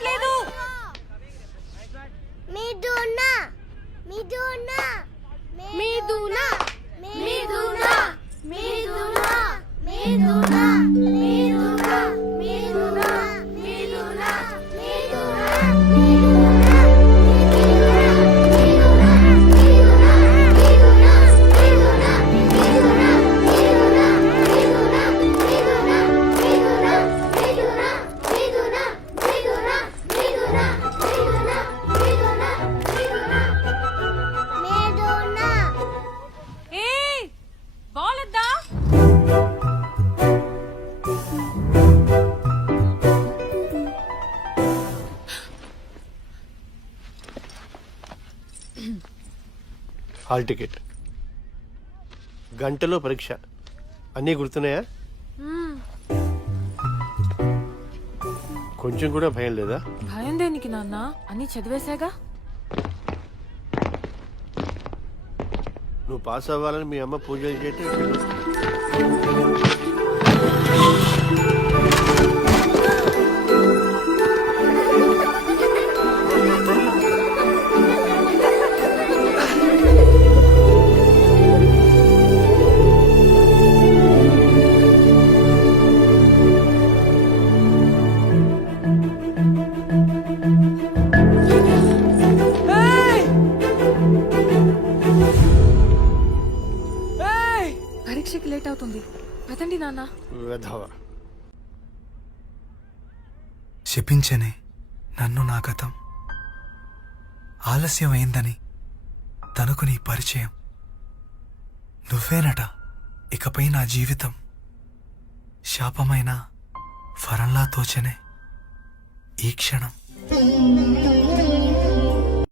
రావట్లేదు. మీదునా మీదునా మీదునా మీదునా మీదునా మీదునా మీదునా మీదునా మీదునా ఏయ్, బాల్ వద్దా? హాల్ టికెట్, గంటలో పరీక్ష, అన్నీ గుర్తున్నాయా? కొంచెం కూడా భయం లేదా? భయం దేనికి నాన్న, అన్ని చదివేశాగా. నువ్వు పాస్ అవ్వాలని మీ అమ్మ పూజలు చేయటం పరీక్షకి లేట్ అవుతుంది, పదండి నాన్న. వెధవ. శపించనే నన్ను నా గతం, ఆలస్యమైందని తనకు నీ పరిచయం, నువ్వేనట ఇకపై నా జీవితం, శాపమైన వరంలా తోచనే ఈ క్షణం.